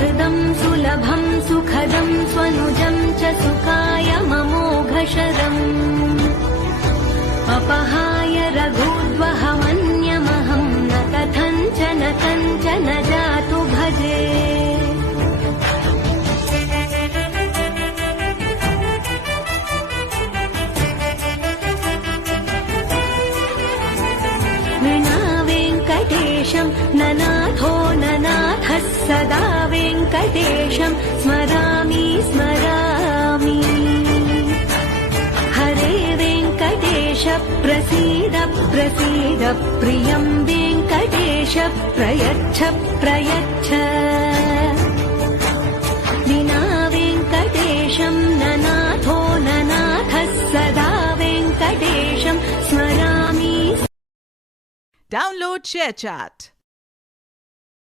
सुहृदं सुलभं सुखदं स्वनुजं च सुखाय ममोघशरम् अपहाय रघुद्वहमन्यमहं न कथञ्चन कञ्चन जातु भजे ननाथो ननाथः सदा वेङ्कटेशं स्मरामि स्मरामि हरे वेङ्कटेश प्रसीद प्रसीद प्रियं वेङ्कटेश प्रयच्छ प्रयच्छ विना वेङ्कटेशं ननाथो ननाथः सदा वेङ्कटेशं स्मरामि. Download ShareChat.